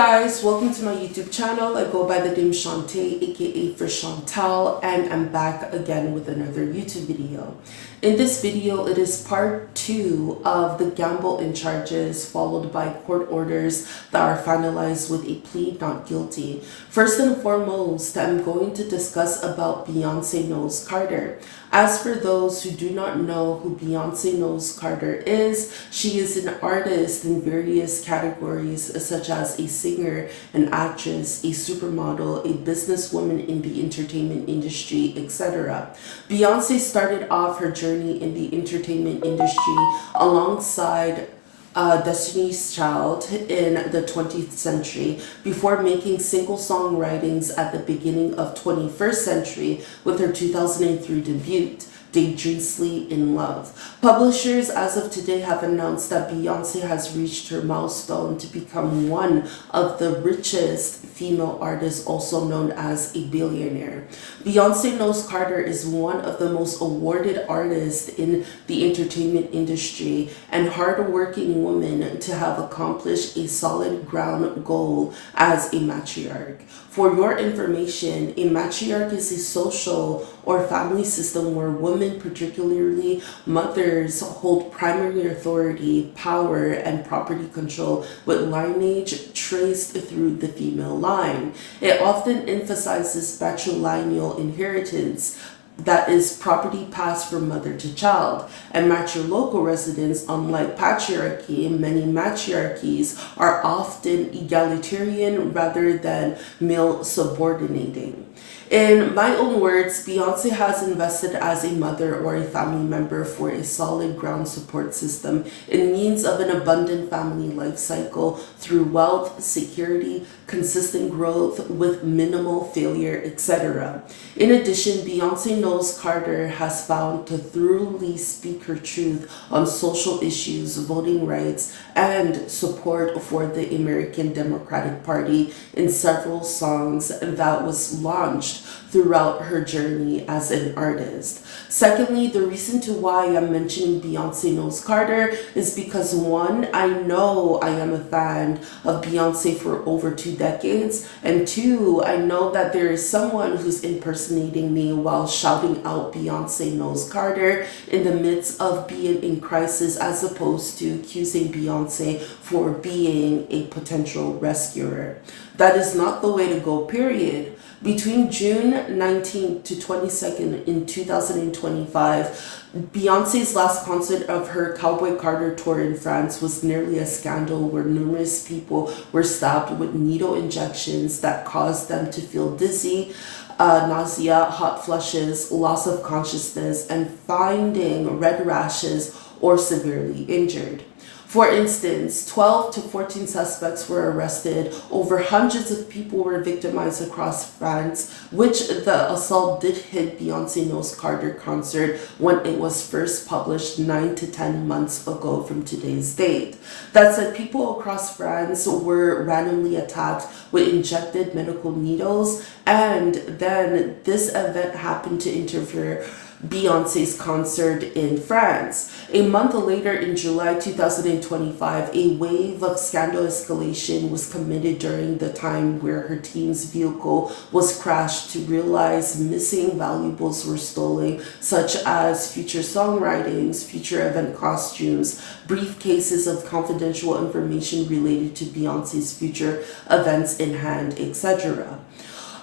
guys, welcome to my YouTube channel. I go by the name Shanteyy, aka for Chantal, and I'm back again with another YouTube video. In this video, it is part 2 of the gamble in charges, followed by court orders that are finalized with a plea not guilty. First and foremost, I'm going to discuss about Beyoncé Knowles Carter. As for those who do not know who Beyoncé Knowles Carter is, she is an artist in various categories such as a singer, an actress, a supermodel, a businesswoman in the entertainment industry, etc. Beyoncé started off her journey in the entertainment industry alongside Destiny's Child in the 20th century before making single song writings at the beginning of 21st century with her 2003 debut, Dangerously in Love. Publishers as of today have announced that Beyoncé has reached her milestone to become one of the richest female artists, also known as a billionaire. Beyoncé Knowles Carter is one of the most awarded artists in the entertainment industry and hardworking woman to have accomplished a solid ground goal as a matriarch. For your information, a matriarch is a social or family system where women, particularly mothers, hold primary authority, power, and property control with lineage traced through the female line. It often emphasizes patrilineal inheritance, that is property passed from mother to child, and matrilocal residence. Unlike patriarchy, many matriarchies are often egalitarian rather than male subordinating. In my own words, Beyoncé has invested as a mother or a family member for a solid ground support system in means of an abundant family life cycle through wealth, security, consistent growth with minimal failure, etc. In addition, Beyoncé Knowles Carter has found to thoroughly speak her truth on social issues, voting rights, and support for the American Democratic Party in several songs that was launched throughout her journey as an artist. Secondly, the reason to why I'm mentioning Beyoncé Knowles Carter is because one, I know I am a fan of Beyoncé for over 2 decades, and two, I know that there is someone who's impersonating me while shouting out Beyoncé Knowles Carter in the midst of being in crisis, as opposed to accusing Beyoncé for being a potential rescuer. That is not the way to go, period. Between June 19th to 22nd in 2025, Beyoncé's last concert of her Cowboy Carter tour in France was nearly a scandal where numerous people were stabbed with needle injections that caused them to feel dizzy, nausea, hot flushes, loss of consciousness, and finding red rashes or severely injured. For instance, 12 to 14 suspects were arrested, over hundreds of people were victimized across France, which the assault did hit Beyoncé Knowles Carter concert when it was first published 9 to 10 months ago from today's date. That said, people across France were randomly attacked with injected medical needles, and then this event happened to interfere Beyoncé's concert in France. A month later, in July 2025, a wave of scandal escalation was committed during the time where her team's vehicle was crashed to realize missing valuables were stolen, such as future songwritings, future event costumes, briefcases of confidential information related to Beyoncé's future events in hand, etc.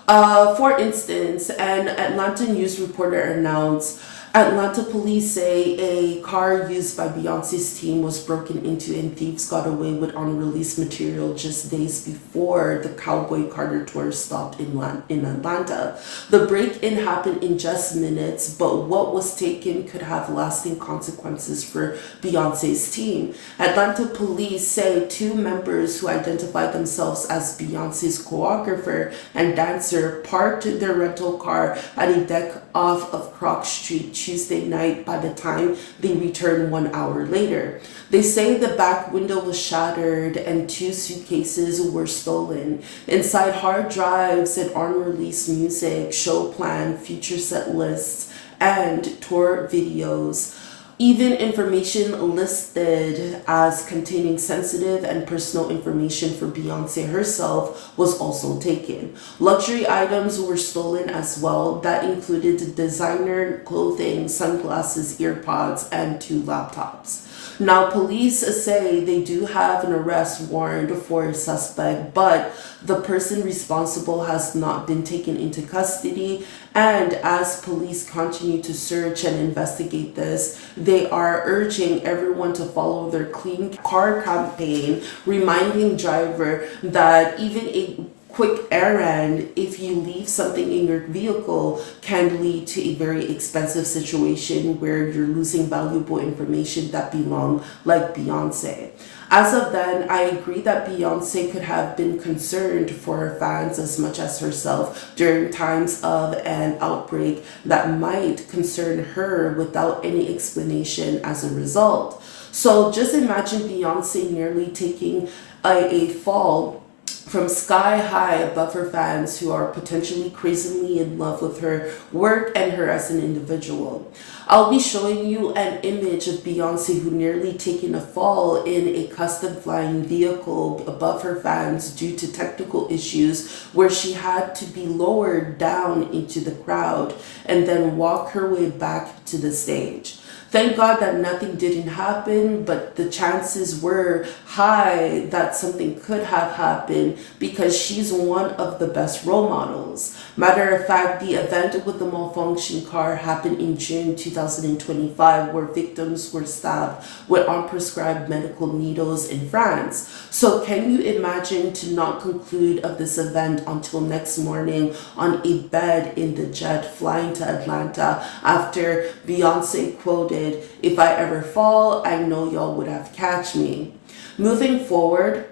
For instance, an Atlanta news reporter announced Atlanta police say a car used by Beyoncé's team was broken into and thieves got away with unreleased material just days before the Cowboy Carter tour stopped in Atlanta. The break-in happened in just minutes, but what was taken could have lasting consequences for Beyoncé's team. Atlanta police say 2 members who identified themselves as Beyoncé's choreographer and dancer parked their rental car at a deck off of Croc Street Tuesday night by the time they returned 1 hour later. They say the back window was shattered and 2 suitcases were stolen. Inside, hard drives and unreleased music, show plan, future set lists, and tour videos Even information listed as containing sensitive and personal information for Beyoncé herself was also taken. Luxury items were stolen as well. That included designer clothing, sunglasses, earpods, and 2 laptops. Now, police say they do have an arrest warrant for a suspect, but the person responsible has not been taken into custody. And as police continue to search and investigate this, they are urging everyone to follow their clean car campaign, reminding driver that even a quick errand, if you leave something in your vehicle, can lead to a very expensive situation where you're losing valuable information that belong, like Beyoncé. As of then, I agree that Beyoncé could have been concerned for her fans as much as herself during times of an outbreak that might concern her without any explanation as a result. So just imagine Beyoncé nearly taking a fall from sky high above her fans who are potentially crazily in love with her work and her as an individual. I'll be showing you an image of Beyoncé who nearly taken a fall in a custom flying vehicle above her fans due to technical issues where she had to be lowered down into the crowd and then walk her way back to the stage. Thank God that nothing didn't happen, but the chances were high that something could have happened because she's one of the best role models. Matter of fact, the event with the malfunction car happened in June 2025, where victims were stabbed with unprescribed medical needles in France. So can you imagine to not conclude of this event until next morning on a bed in the jet flying to Atlanta after Beyoncé quoted, "If I ever fall, I know y'all would have catch me." Moving forward,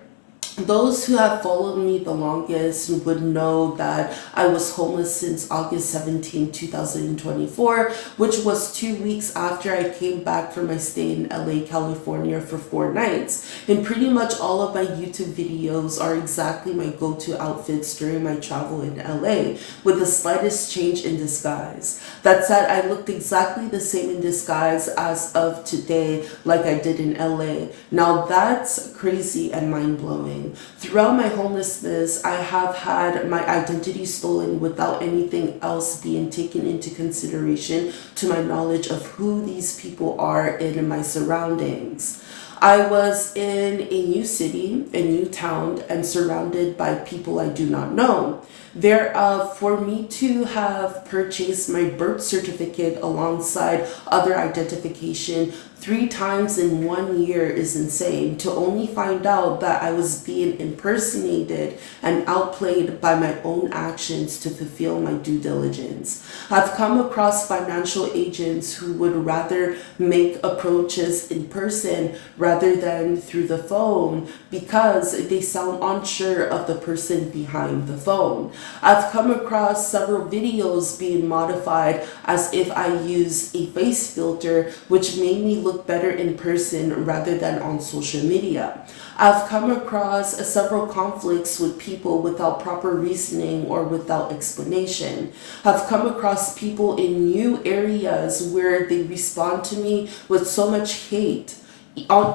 those who have followed me the longest would know that I was homeless since August 17, 2024, which was 2 weeks after I came back from my stay in LA, California for 4 nights. And pretty much all of my YouTube videos are exactly my go-to outfits during my travel in LA, with the slightest change in disguise. That said, I looked exactly the same in disguise as of today, like I did in LA. Now that's crazy and mind-blowing. Throughout my homelessness, I have had my identity stolen without anything else being taken into consideration to my knowledge of who these people are in my surroundings. I was in a new city, a new town, and surrounded by people I do not know. Thereof, for me to have purchased my birth certificate alongside other identification 3 times in 1 year is insane. To only find out that I was being impersonated and outplayed by my own actions to fulfill my due diligence. I've come across financial agents who would rather make approaches in person rather than through the phone because they sound unsure of the person behind the phone. I've come across several videos being modified as if I use a face filter, which made me look better in person rather than on social media. I've come across several conflicts with people without proper reasoning or without explanation. I've come across people in new areas where they respond to me with so much hate,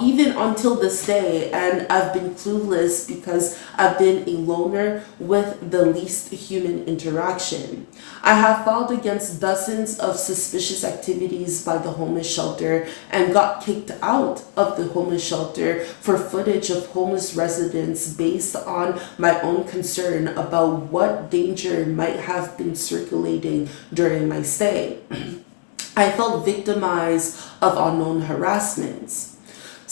even until this day, and I've been clueless because I've been a loner with the least human interaction. I have filed against dozens of suspicious activities by the homeless shelter and got kicked out of the homeless shelter for footage of homeless residents based on my own concern about what danger might have been circulating during my stay. I felt victimized of unknown harassments.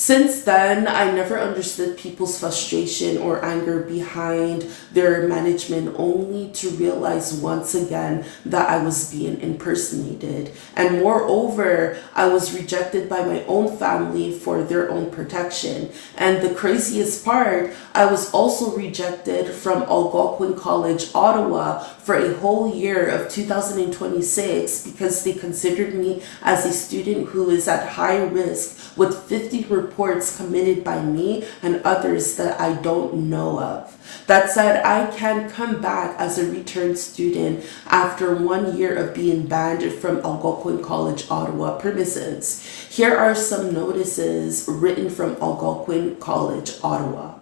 Since then, I never understood people's frustration or anger behind their management, only to realize once again that I was being impersonated. And moreover, I was rejected by my own family for their own protection. And the craziest part, I was also rejected from Algonquin College, Ottawa for a whole year of 2026 because they considered me as a student who is at high risk with 50 reports reports committed by me and others that I don't know of. That said, I can come back as a returned student after 1 year of being banned from Algonquin College, Ottawa premises. Here are some notices written from Algonquin College, Ottawa.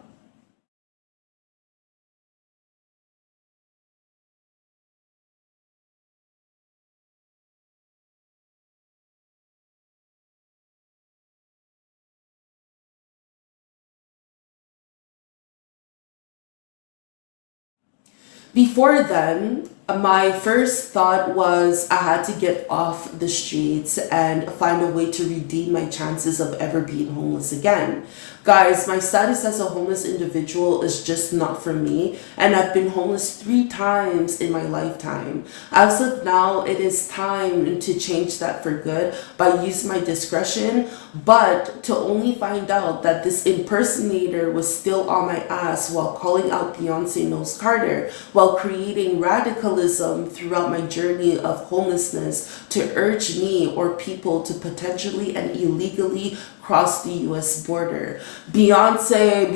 Before then, my first thought was I had to get off the streets and find a way to redeem my chances of ever being homeless again. Guys, my status as a homeless individual is just not for me, and I've been homeless 3 times in my lifetime. As of now, it is time to change that for good by using my discretion, but to only find out that this impersonator was still on my ass while calling out Beyoncé Knowles Carter, while creating radicalism throughout my journey of homelessness to urge me or people to potentially and illegally cross the US border. Beyonce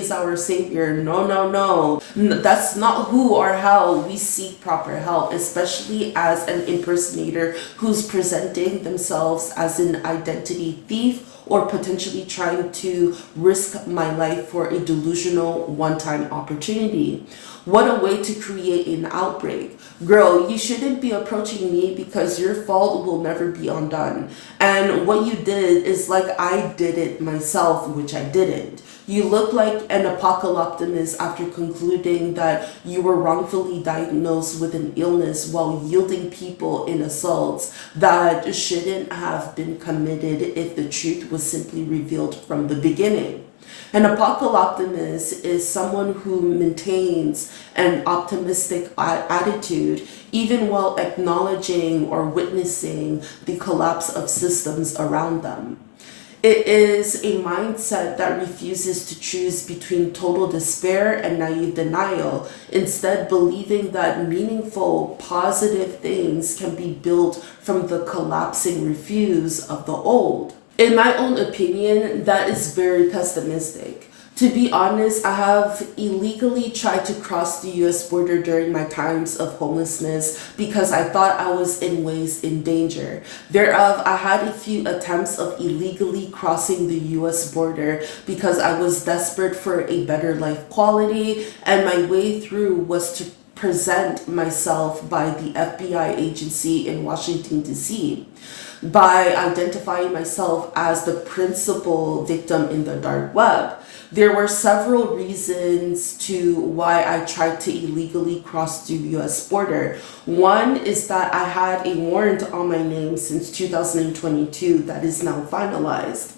is our savior. No. That's not who or how we seek proper help, especially as an impersonator who's presenting themselves as an identity thief or potentially trying to risk my life for a delusional one-time opportunity. What a way to create an outbreak. Girl, you shouldn't be approaching me because your fault will never be undone. And what you did is like I did it myself, which I didn't. You look like an apocalyptimist after concluding that you were wrongfully diagnosed with an illness while yielding people in assaults that shouldn't have been committed if the truth was simply revealed from the beginning. An apocalyptimist is someone who maintains an optimistic attitude even while acknowledging or witnessing the collapse of systems around them. It is a mindset that refuses to choose between total despair and naive denial, instead believing that meaningful, positive things can be built from the collapsing refuse of the old. In my own opinion, that is very pessimistic. To be honest, I have illegally tried to cross the US border during my times of homelessness because I thought I was in ways in danger. Thereof, I had a few attempts of illegally crossing the US border because I was desperate for a better life quality, and my way through was to present myself by the FBI agency in Washington D.C. by identifying myself as the principal victim in the dark web. There were several reasons to why I tried to illegally cross the US border. One is that I had a warrant on my name since 2022 that is now finalized.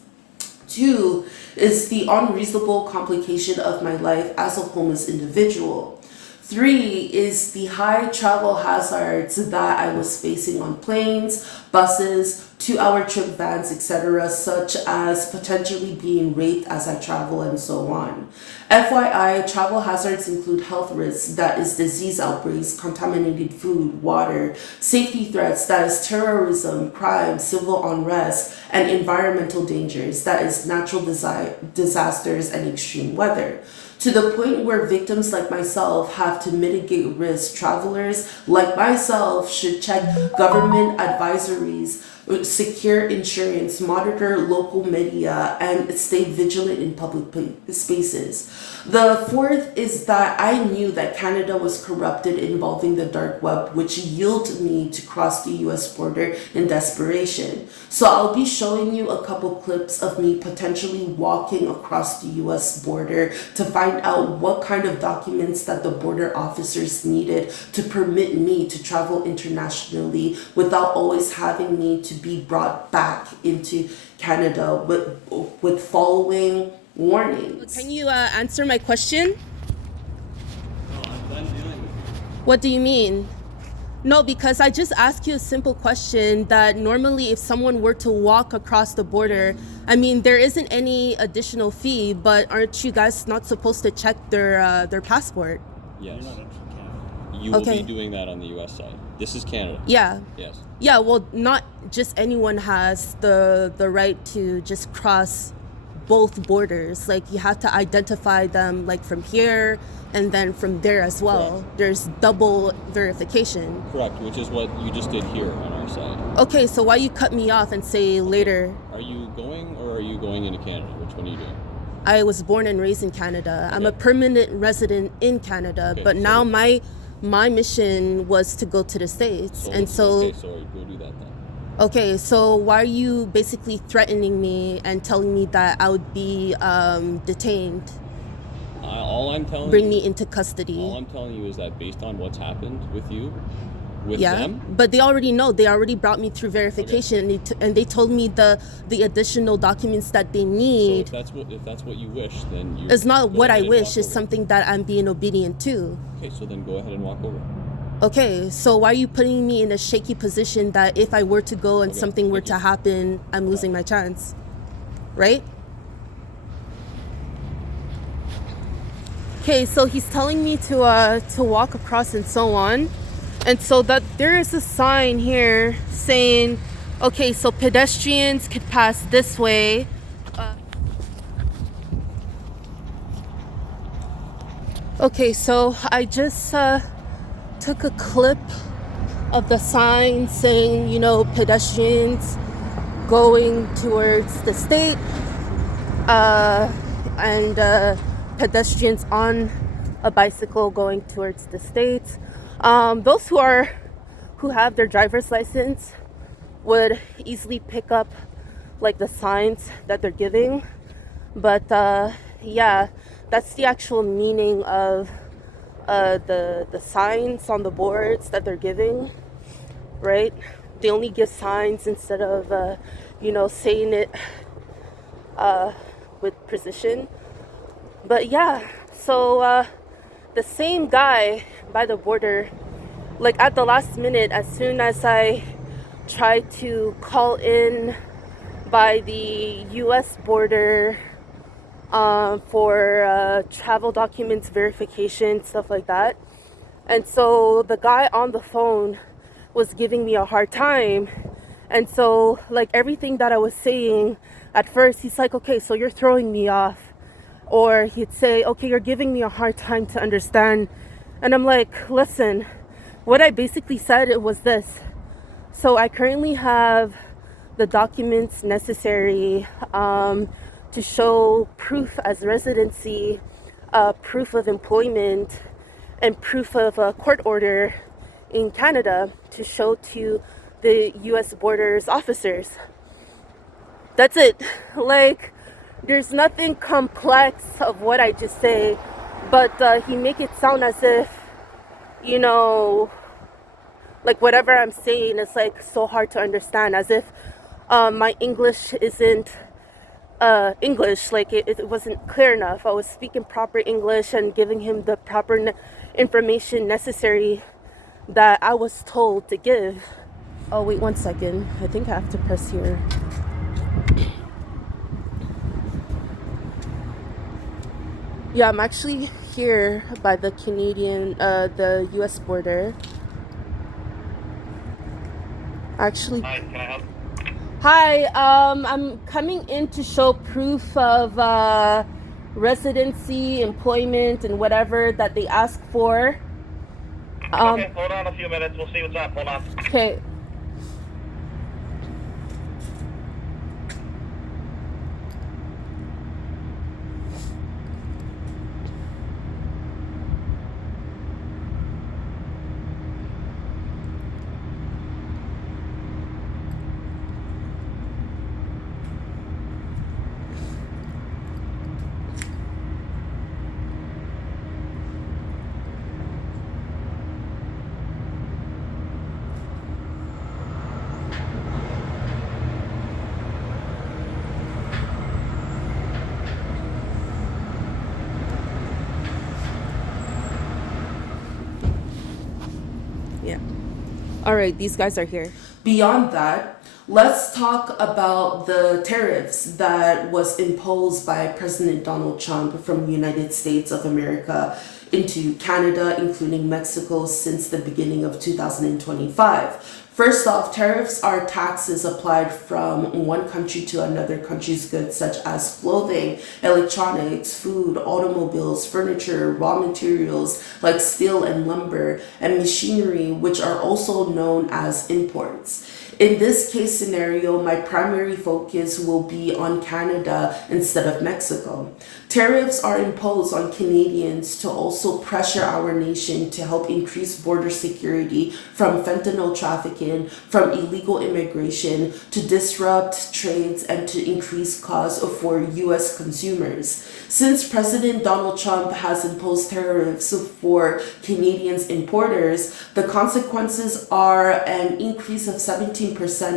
2 is the unreasonable complication of my life as a homeless individual. 3 is the high travel hazards that I was facing on planes, buses, 2-hour trip vans, etc., such as potentially being raped as I travel and so on. FYI, travel hazards include health risks, that is disease outbreaks, contaminated food, water, safety threats, that is terrorism, crime, civil unrest, and environmental dangers, that is natural disasters and extreme weather. To the point where victims like myself have to mitigate risk, travelers like myself should check government advisories, secure insurance, monitor local media, and stay vigilant in public spaces. The 4th is that I knew that Canada was corrupted involving the dark web, which yielded me to cross the US border in desperation. So I'll be showing you a couple clips of me potentially walking across the US border to find out what kind of documents that the border officers needed to permit me to travel internationally without always having me to be brought back into Canada with following warnings. Can you answer my question? No, I'm done dealing with you. What do you mean? No, because I just asked you a simple question that normally if someone were to walk across the border, I mean, there isn't any additional fee, but aren't you guys not supposed to check their passport? Yes. You're not a You will Okay. be doing that on the US side. This is Canada. Yeah. Yes. Yeah, well, not just anyone has the right to just cross both borders. Like, you have to identify them, like, from here and then from there as well. Correct. There's double verification. Correct, which is what you just did here on our side. Okay, so why you cut me off and say later? Are you going or are you going into Canada? Which one are you doing? I was born and raised in Canada. I'm a permanent resident in Canada, but so now my mission was to go to the States. So and so okay, so go do that then. Okay, so why are you basically threatening me and telling me that I would be detained? All I'm telling Bring you, me into custody. all I'm telling you is that based on what's happened with you, with Yeah, them, but they already know. They already brought me through verification, and they told me the additional documents that they so need. if that's what you wish, then you. It's not go what I ahead and wish. walk It's over. something that I'm being obedient to. Okay, so then go ahead and walk over. Okay, so why are you putting me in a shaky position that if I were to go and Okay, something were thank to you. happen, I'm losing my chance, right? Okay, so he's telling me to walk across and so on, and so that there is a sign here saying, okay, so pedestrians could pass this way. Okay, so I just took a clip of the sign saying, you know, pedestrians going towards the state, and pedestrians on a bicycle going towards the States. Those who have their driver's license would easily pick up like the signs that they're giving, but yeah, that's the actual meaning of the signs on the boards that they're giving, right? They only give signs instead of saying it with precision. But yeah, so the same guy by the border, like at the last minute, as soon as I tried to call in by the US border for travel documents verification, stuff like that. And so the guy on the phone was giving me a hard time. And so, like, everything that I was saying at first, he's like, okay, so you're throwing me off. Or he'd say, okay, you're giving me a hard time to understand. And I'm like, listen, what I basically said, it was this. So I currently have the documents necessary to show proof as residency, proof of employment, and proof of a court order in Canada to show to the US borders officers. That's it. Like, there's nothing complex of what I just say, but he make it sound as if, you know, like whatever I'm saying is like so hard to understand, as if my English isn't English, like it wasn't clear enough. I was speaking proper English and giving him the proper information necessary that I was told to give. Oh, wait 1 second. I think I have to press here. Yeah, I'm actually here by the the US border. Actually, Hi, can I help? hi, I'm coming in to show proof of residency, employment, and whatever that they ask for. Okay, hold on a few minutes. We'll see what's up. Hold on. Okay. Yeah. All right, these guys are here. Beyond that, let's talk about the tariffs that was imposed by President Donald Trump from the United States of America into Canada, including Mexico, since the beginning of 2025. First off, tariffs are taxes applied from one country to another country's goods such as clothing, electronics, food, automobiles, furniture, raw materials like steel and lumber, and machinery, which are also known as imports. In this case scenario, my primary focus will be on Canada instead of Mexico. Tariffs are imposed on Canadians to also pressure our nation to help increase border security from fentanyl trafficking, from illegal immigration, to disrupt trades and to increase costs for U.S. consumers. Since President Donald Trump has imposed tariffs for Canadians importers, the consequences are an increase of 17%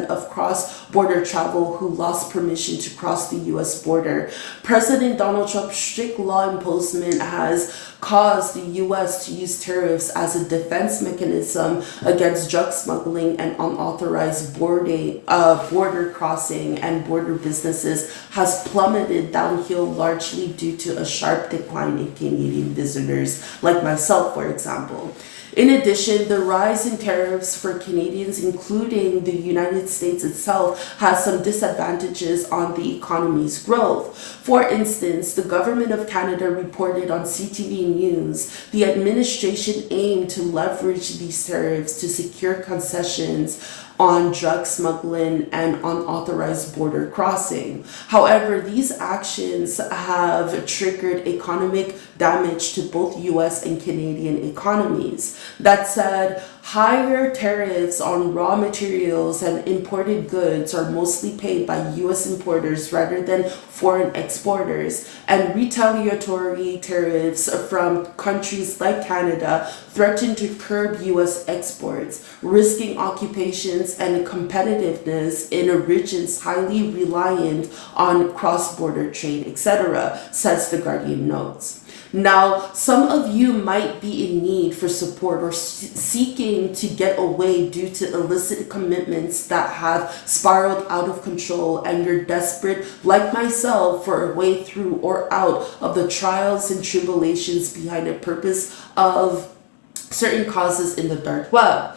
of cross-border travel who lost permission to cross the U.S. border. President Donald Trump's strict law imposition has caused the U.S. to use tariffs as a defense mechanism against drug smuggling and unauthorized border crossing, and border businesses has plummeted downhill largely due to a sharp decline in Canadian visitors, like myself, for example. In addition, the rise in tariffs for Canadians, including the United States itself, has some disadvantages on the economy's growth. For instance, the government of Canada reported on CTV News the administration aimed to leverage these tariffs to secure concessions on drug smuggling and unauthorized border crossing. However, these actions have triggered economic damage to both US and Canadian economies. That said, higher tariffs on raw materials and imported goods are mostly paid by US importers rather than foreign exporters, and retaliatory tariffs from countries like Canada threaten to curb US exports, risking occupations and competitiveness in regions highly reliant on cross-border trade, etc., says The Guardian notes. Now, some of you might be in need for support or seeking to get away due to illicit commitments that have spiraled out of control, and you're desperate, like myself, for a way through or out of the trials and tribulations behind the purpose of certain causes in the dark web.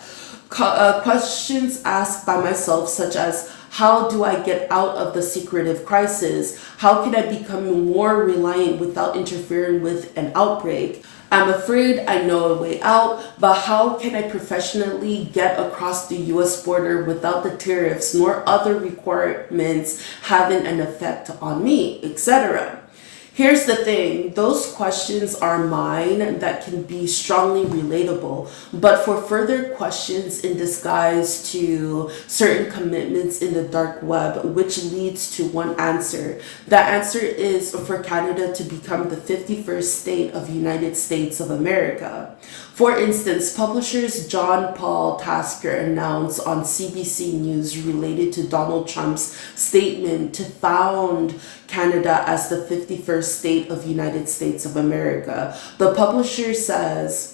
Questions asked by myself, such as, how do I get out of the secretive crisis? How can I become more reliant without interfering with an outbreak? I'm afraid I know a way out, but how can I professionally get across the US border without the tariffs nor other requirements having an effect on me, etc.? Here's the thing, those questions are mine that can be strongly relatable, but for further questions in disguise to certain commitments in the dark web, which leads to one answer. That answer is for Canada to become the 51st state of the United States of America. For instance, publishers John Paul Tasker announced on CBC News related to Donald Trump's statement to found Canada as the 51st state of the United States of America. The publisher says,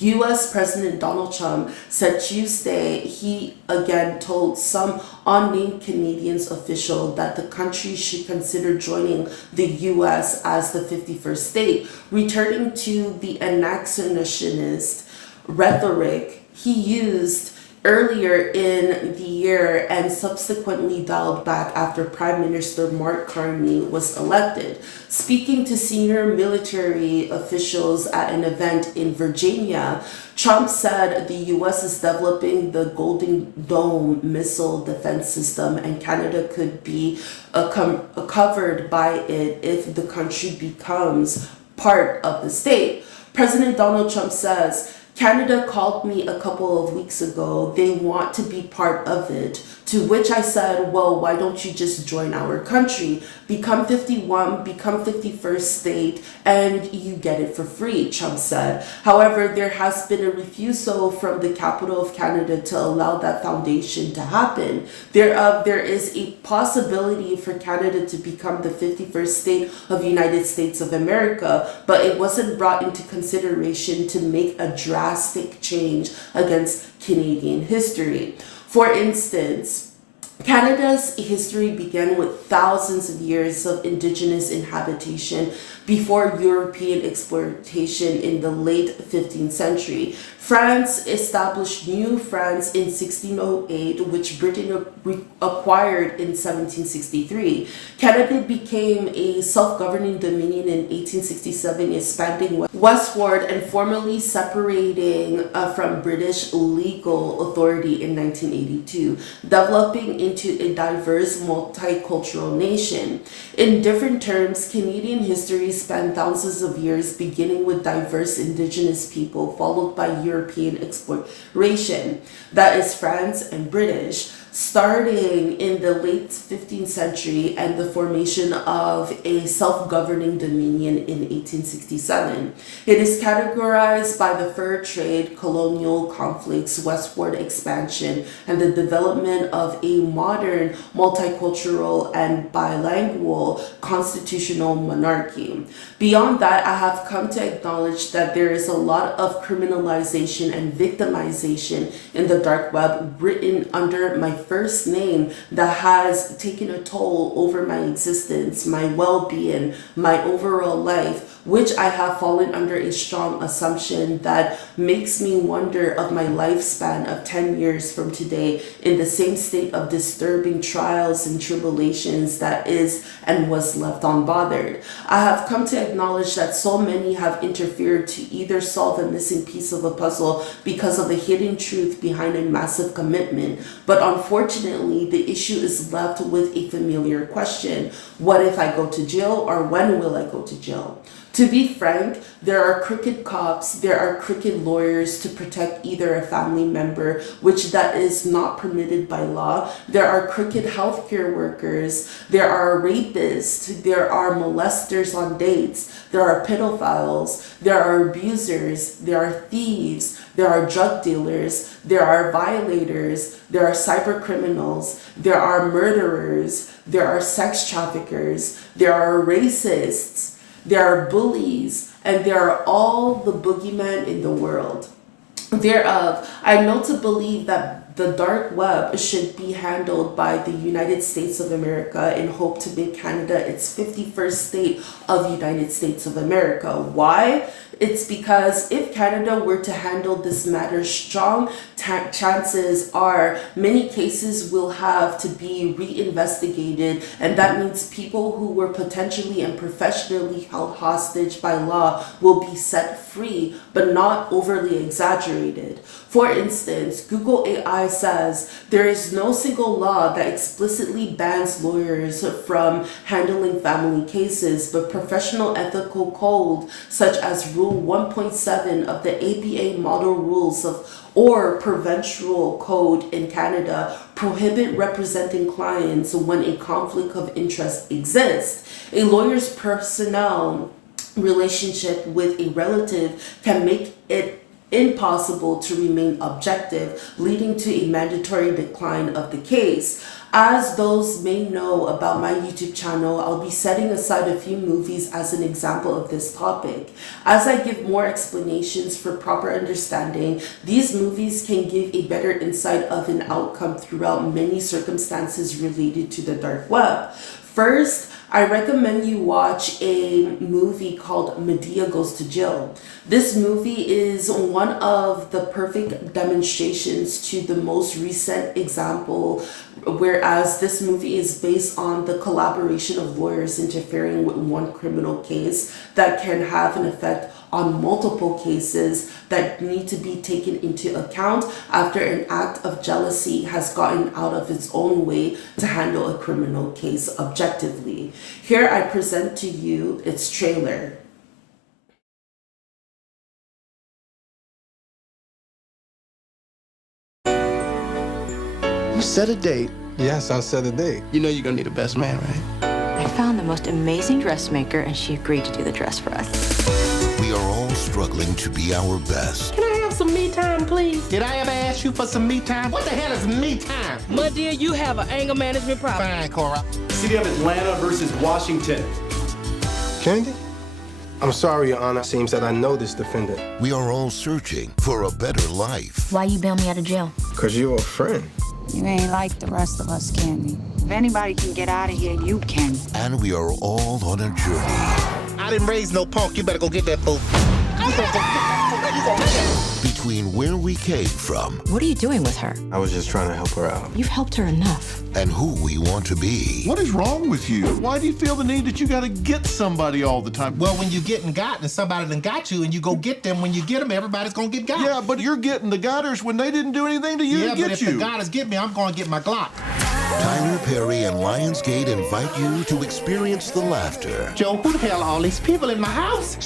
U.S. President Donald Trump said Tuesday he again told some unnamed Canadians official that the country should consider joining the U.S. as the 51st state, returning to the annexationist rhetoric he used earlier in the year and subsequently dialed back after Prime Minister Mark Carney was elected. Speaking to senior military officials at an event in Virginia, Trump said the U.S. is developing the Golden Dome missile defense system, and Canada could be covered by it if the country becomes part of the state. President Donald Trump says, Canada called me a couple of weeks ago. They want to be part of it. To which I said, well, why don't you just join our country? Become 51st state, and you get it for free, Trump said. However, there has been a refusal from the capital of Canada to allow that foundation to happen. There is a possibility for Canada to become the 51st state of the United States of America, but it wasn't brought into consideration to make a drastic change against Canadian history. For instance, Canada's history began with thousands of years of indigenous inhabitation before European exploitation in the late 15th century. France established New France in 1608, which Britain acquired in 1763. Canada became a self-governing dominion in 1867, expanding westward and formally separating from British legal authority in 1982, developing into a diverse multicultural nation. In different terms, Canadian history spanned thousands of years, beginning with diverse indigenous people, followed by European exploration, that is France and British, starting in the late 15th century and the formation of a self-governing dominion in 1867. It is categorized by the fur trade, colonial conflicts, westward expansion, and the development of a modern, multicultural, and bilingual constitutional monarchy. Beyond that, I have come to acknowledge that there is a lot of criminalization and victimization in the dark web written under my first name that has taken a toll over my existence, my well-being, my overall life, which I have fallen under a strong assumption that makes me wonder of my lifespan of 10 years from today in the same state of disturbing trials and tribulations that is and was left unbothered. I have come to acknowledge that so many have interfered to either solve a missing piece of a puzzle because of the hidden truth behind a massive commitment, but unfortunately the issue is left with a familiar question: what if I go to jail, or when will I go to jail? To be frank, there are crooked cops, there are crooked lawyers to protect either a family member, which that is not permitted by law. There are crooked healthcare workers, there are rapists, there are molesters on dates, there are pedophiles, there are abusers, there are thieves, there are drug dealers, there are violators, there are cyber criminals, there are murderers, there are sex traffickers, there are racists, there are bullies, and there are all the boogeymen in the world. Thereof, I know to believe that the dark web should be handled by the United States of America and hope to make Canada its 51st state of United States of America. Why? It's because if Canada were to handle this matter, strong chances are many cases will have to be reinvestigated, and that means people who were potentially and professionally held hostage by law will be set free, but not overly exaggerated. For instance, Google AI says there is no single law that explicitly bans lawyers from handling family cases, but professional ethical code such as Rule 1.7 of the APA Model Rules or Provincial Code in Canada prohibit representing clients when a conflict of interest exists. A lawyer's personnel relationship with a relative can make it impossible to remain objective, leading to a mandatory decline of the case. As those may know about my YouTube channel, I'll be setting aside a few movies as an example of this topic. As I give more explanations for proper understanding, these movies can give a better insight of an outcome throughout many circumstances related to the dark web. First, I recommend you watch a movie called Medea Goes to Jail. This movie is one of the perfect demonstrations to the most recent example, whereas this movie is based on the collaboration of lawyers interfering with one criminal case that can have an effect on multiple cases that need to be taken into account after an act of jealousy has gotten out of its own way to handle a criminal case objectively. Here I present to you its trailer. You set a date. Yes, I set a date. You know you're gonna need a best man, right? I found the most amazing dressmaker, and she agreed to do the dress for us. We are all struggling to be our best. Can I have some me time, please? Did I ever ask you for some me time? What the hell is me time? My dear, you have an anger management problem. Fine, Cora. City of Atlanta versus Washington. Candy? I'm sorry, Your Honor. Seems that I know this defendant. We are all searching for a better life. Why you bail me out of jail? 'Cause you're a friend. You ain't like the rest of us, Candy. If anybody can get out of here, you can. And we are all on a journey. I didn't raise no punk. You better go get that fool. Between where we came from. What are you doing with her? I was just trying to help her out. You've helped her enough. And who we want to be. What is wrong with you? Why do you feel the need that you gotta get somebody all the time? Well, when you getting got and somebody done got you and you go get them, when you get them, everybody's gonna get got. Yeah, but you're getting the gutters when they didn't do anything to you to Yeah, get but if you. the gotters get me, I'm gonna get my Glock. Tyler Perry and Lionsgate invite you to experience the laughter. Joe, who the hell are all these people in my house?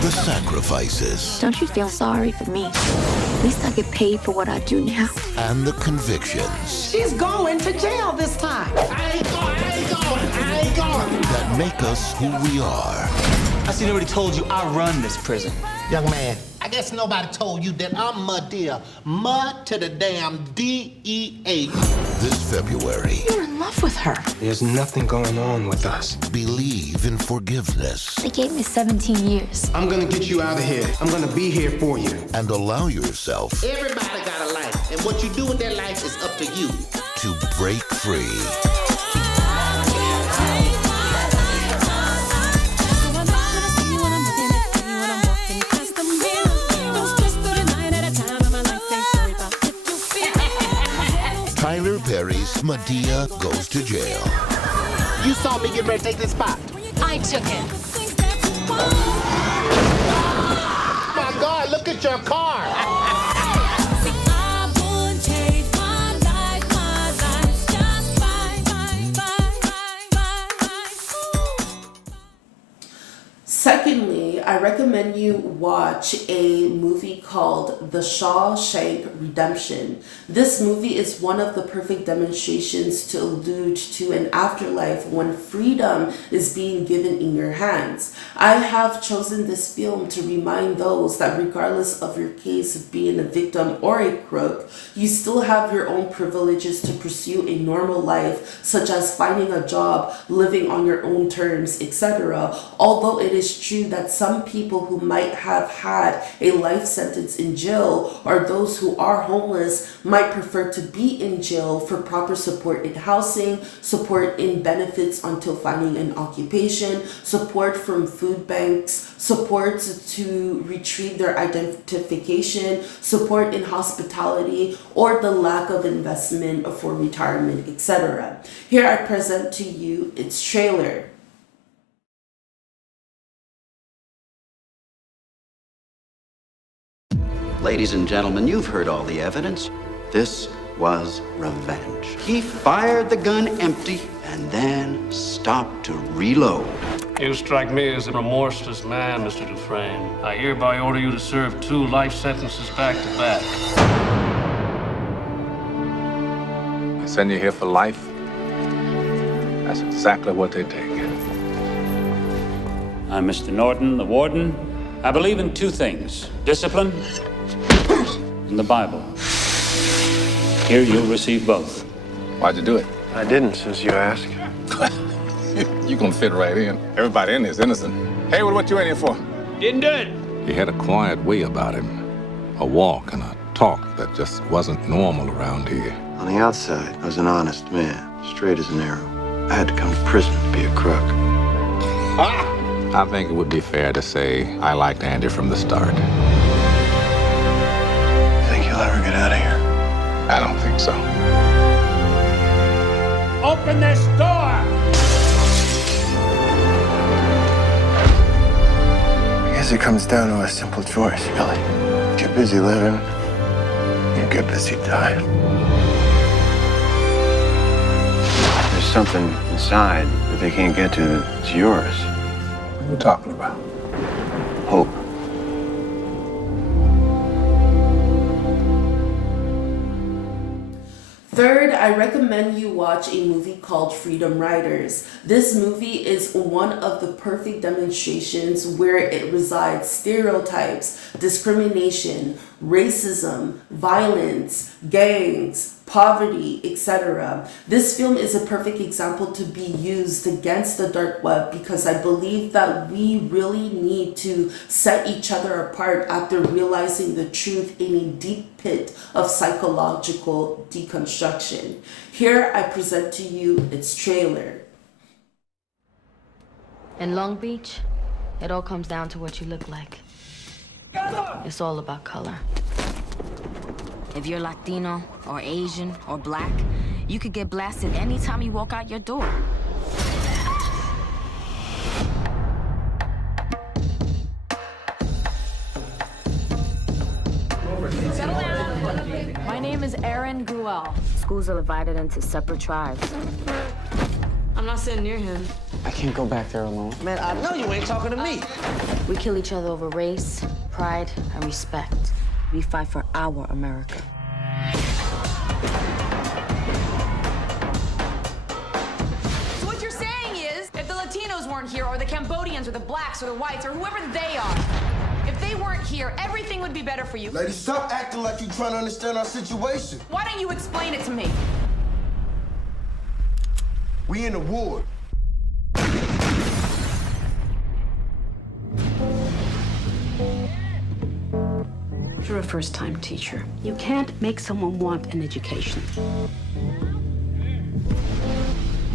The sacrifices. Don't you feel sorry for me? At least I get paid for what I do now. And the convictions. She's going to jail this time. I ain't going. That make us who we are. I see nobody told you I run this prison. Young man, I guess nobody told you that I'm mud dear. Mud to the damn DEA. This February. You're in love with her. There's nothing going on with us. Believe in forgiveness. They gave me 17 years. I'm gonna get you out of here. I'm gonna be here for you. And allow yourself Everybody got a life, and what you do with that life is up to you. to break free. Tyler Perry's Medea Goes to Jail. You saw me get ready to take this spot. I took it. My God, look at your car. Secondly, I recommend you watch a movie called The Shawshank Redemption. This movie is one of the perfect demonstrations to allude to an afterlife when freedom is being given in your hands. I have chosen this film to remind those that regardless of your case of being a victim or a crook, you still have your own privileges to pursue a normal life, such as finding a job, living on your own terms, etc. Although it is true that some people who might have had a life sentence in jail or those who are homeless might prefer to be in jail for proper support in housing, support in benefits until finding an occupation, support from food banks, support to retrieve their identification, support in hospitality, or the lack of investment for retirement, etc. Here I present to you its trailer. Ladies and gentlemen, you've heard all the evidence. This was revenge. He fired the gun empty and then stopped to reload. You strike me as a remorseless man, Mr. Dufresne. I hereby order you to serve 2 life sentences back to back. They send you here for life. That's exactly what they take. I'm Mr. Norton, the warden. I believe in 2 things: discipline and the Bible. Here you'll receive both. Why'd you do it? I didn't, since you asked. You gonna fit right in. Everybody in here is innocent. Hayward, what you in here for? Didn't do it. He had a quiet way about him. A walk and a talk that just wasn't normal around here. On the outside, I was an honest man, straight as an arrow. I had to come to prison to be a crook. I think it would be fair to say I liked Andy from the start. Think you'll ever get out of here? I don't think so. Open this door! I guess it comes down to a simple choice, Billy. Get busy living, you get busy dying. There's something inside that they can't get to that's yours. What are you talking about? Hope. Third, I recommend you watch a movie called Freedom Riders. This movie is one of the perfect demonstrations where it resides stereotypes, discrimination, racism, violence, gangs, poverty, etc. This film is a perfect example to be used against the dark web because I believe that we really need to set each other apart after realizing the truth in a deep pit of psychological deconstruction. Here I present to you its trailer. In Long Beach, it all comes down to what you look like. It's all about color. If you're Latino or Asian or Black, you could get blasted anytime you walk out your door. Settle down. My name is Erin Gruel. Schools are divided into separate tribes. I'm not sitting near him. I can't go back there alone. Man, I know you ain't talking to me. We kill each other over race, pride, and respect. We fight for our America. So what you're saying is, if the Latinos weren't here, or the Cambodians, or the Blacks, or the Whites, or whoever they are, if they weren't here, everything would be better for you. Lady, stop acting like you're trying to understand our situation. Why don't you explain it to me? We in a war. You're a first-time teacher. You can't make someone want an education.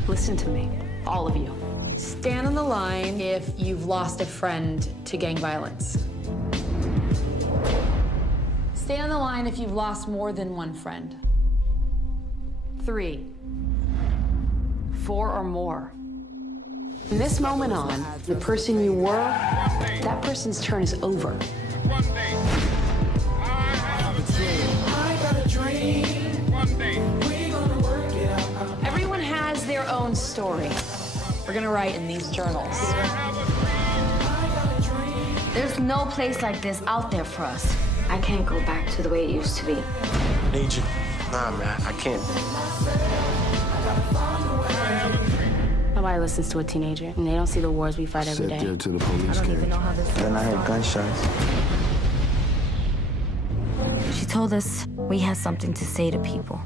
Listen to me, all of you. Stand on the line if you've lost a friend to gang violence. Stay on the line if you've lost more than one friend. 3, 4 or more. From this moment on, the person you were, that person's turn is over. Everyone has their own story. We're gonna write in these journals. There's no place like this out there for us. I can't go back to the way it used to be. Need you. Nah, man, I can't. Nobody listens to a teenager, and they don't see the wars we fight every day. Sat there till the police I don't came. even know how this Then I heard gunshots. She told us we had something to say to people.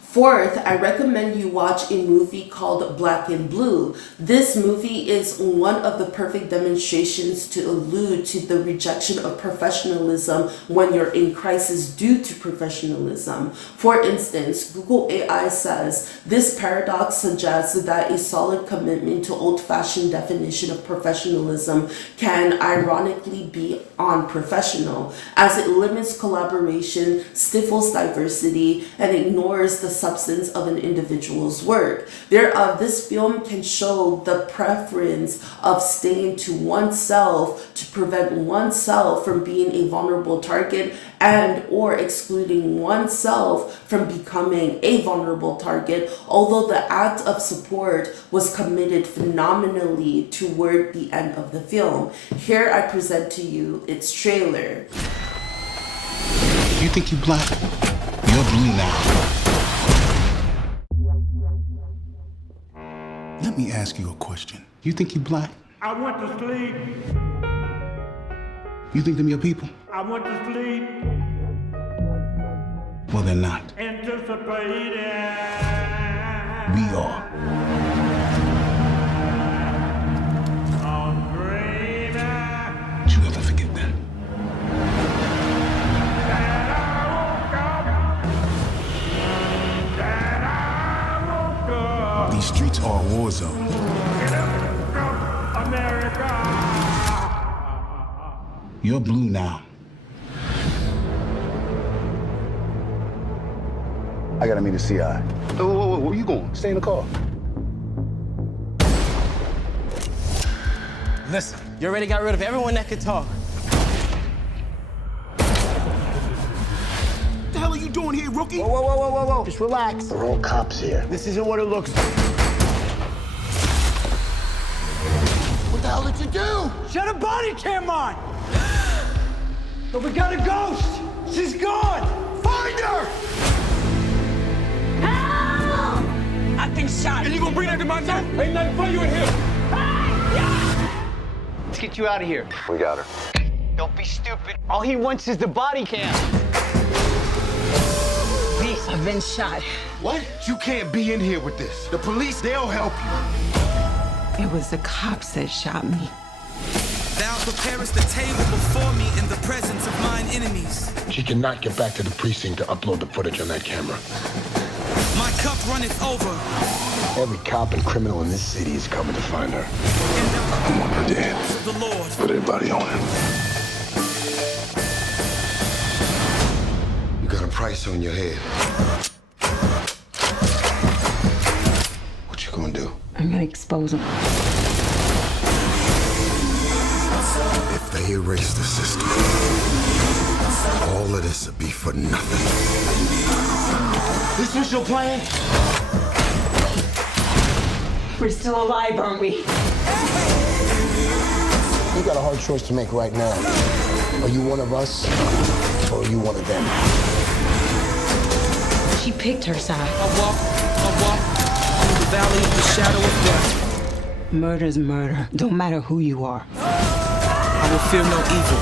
Fourth, I recommend you watch a movie called Black and Blue. This movie is one of the perfect demonstrations to allude to the rejection of professionalism when you're in crisis due to professionalism. For instance, Google AI says, this paradox suggests that a solid commitment to old-fashioned definition of professionalism can ironically be unprofessional, as it limits collaboration, stifles diversity, and ignores the substance of an individual's work. Thereof, this film can show the preference of staying to oneself to prevent oneself from being a vulnerable target and or excluding oneself from becoming a vulnerable target, although the act of support was committed phenomenally toward the end of the film. Here I present to you its trailer. You think you black? You're blue now. Let me ask you a question. You think you black? I went to sleep. You think them your people? I went to sleep. Well, they're not. Anticipating. We are. I'm dreaming. Did you ever forget that? These streets are a war zone. America. You're blue now. I gotta meet a CI. Whoa, where you going? Stay in the car. Listen, you already got rid of everyone that could talk. What the hell are you doing here, rookie? Whoa. Just relax. There are all cops here. This isn't what it looks like. What the hell did you do? Shut a body cam on! But we got a ghost! She's gone! Find her! Help! I've been shot. And you gonna bring that to my neck? Ain't nothing for you in here. get you out of here. We got her. Don't be stupid. All he wants is the body cam. Please, I've been shot. What? You can't be in here with this. The police, they'll help you. It was the cops that shot me. Thou preparest the table before me in the presence of mine enemies. She cannot get back to the precinct to upload the footage on that camera. My cup runneth over. Every cop and criminal in this city is coming to find her. I want her dead. The Lord. Put everybody on her. You got a price on your head. What you gonna do? I'm gonna expose them. If they erase the system, all of this would be for nothing. This was your plan? We're still alive, aren't we? You got a hard choice to make right now. Are you one of us, or are you one of them? She picked her side. I walk through the valley of the shadow of death. Murder's murder. Don't matter who you are. I will fear no evil.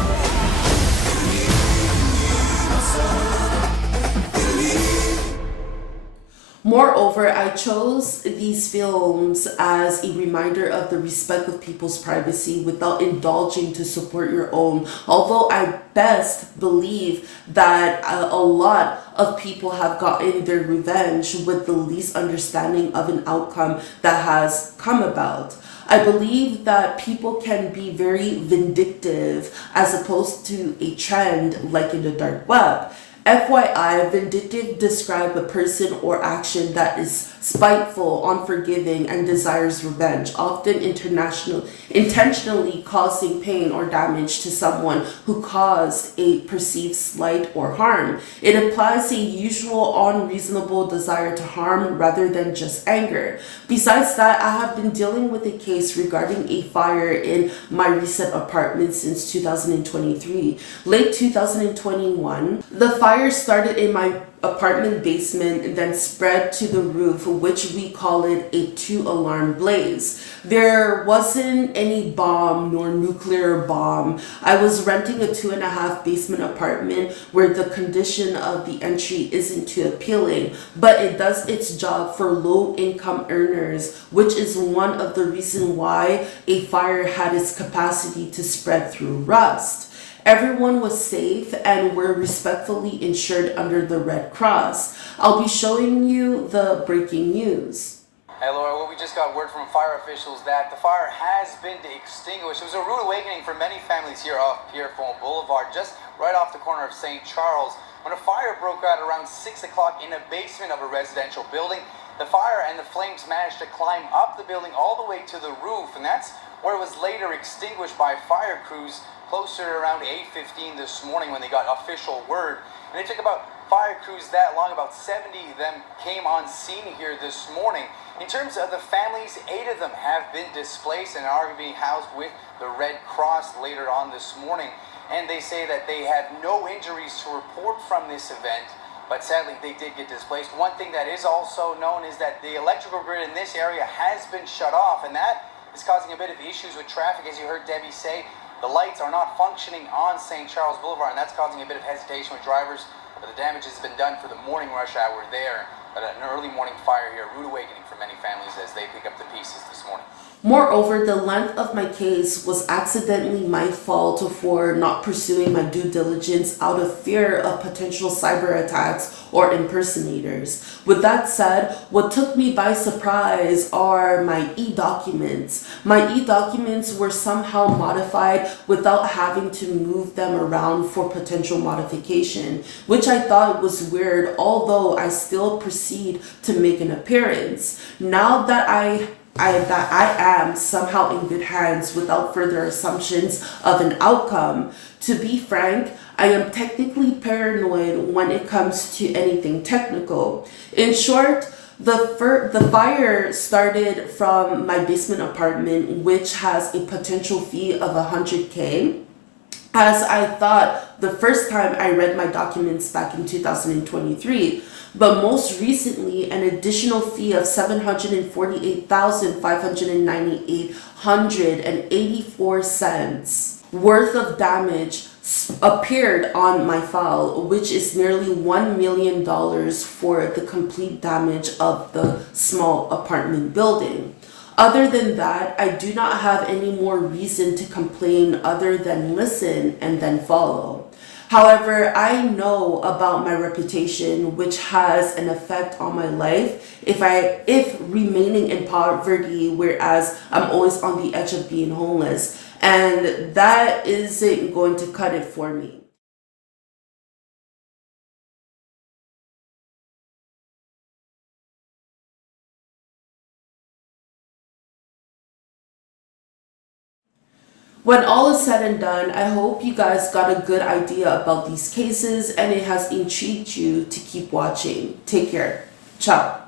Moreover, I chose these films as a reminder of the respect of people's privacy without indulging to support your own. Although I best believe that a lot of people have gotten their revenge with the least understanding of an outcome that has come about. I believe that people can be very vindictive as opposed to a trend like in the dark web. FYI, vindictive describe a person or action that is spiteful, unforgiving, and desires revenge, often intentionally causing pain or damage to someone who caused a perceived slight or harm. It implies a usual unreasonable desire to harm rather than just anger. Besides that, I have been dealing with a case regarding a fire in my recent apartment since 2023. Late 2021, the fire started in my apartment basement and then spread to the roof, which we call it a 2-alarm blaze. There wasn't any bomb nor nuclear bomb. I was renting a 2.5 basement apartment where the condition of the entry isn't too appealing, but it does its job for low income earners, which is one of the reasons why a fire had its capacity to spread through rust. Everyone was safe and were respectfully insured under the Red Cross. I'll be showing you the breaking news. Hey Laura, well, we just got word from fire officials that the fire has been extinguished. It was a rude awakening for many families here off Pierrefonds Boulevard, just right off the corner of St. Charles, when a fire broke out around 6 o'clock in a basement of a residential building. The fire and the flames managed to climb up the building all the way to the roof, and that's where it was later extinguished by fire crews closer to around 8:15 this morning when they got official word. And it took about fire crews that long, about 70 of them came on scene here this morning. In terms of the families, 8 of them have been displaced and are being housed with the Red Cross later on this morning. And they say that they have no injuries to report from this event, but sadly they did get displaced. One thing that is also known is that the electrical grid in this area has been shut off, and that is causing a bit of issues with traffic. As you heard Debbie say, the lights are not functioning on St. Charles Boulevard, and that's causing a bit of hesitation with drivers, but the damage has been done for the morning rush hour there. But an early morning fire here, a rude awakening for many families as they pick up the pieces this morning. Moreover, the length of my case was accidentally my fault for not pursuing my due diligence out of fear of potential cyber attacks or impersonators. With that said, what took me by surprise are my e-documents. My e-documents were somehow modified without having to move them around for potential modification, which I thought was weird, although I still proceed to make an appearance. Now that I am somehow in good hands without further assumptions of an outcome. To be frank, I am technically paranoid when it comes to anything technical. In short, the fire started from my basement apartment, which has a potential fee of $100K. as I thought the first time I read my documents back in 2023. But most recently, an additional fee of $748,598.84 worth of damage appeared on my file, which is nearly $1 million for the complete damage of the small apartment building. Other than that, I do not have any more reason to complain other than listen and then follow. However, I know about my reputation, which has an effect on my life if remaining in poverty, whereas I'm always on the edge of being homeless, and that isn't going to cut it for me. When all is said and done, I hope you guys got a good idea about these cases and it has intrigued you to keep watching. Take care. Ciao.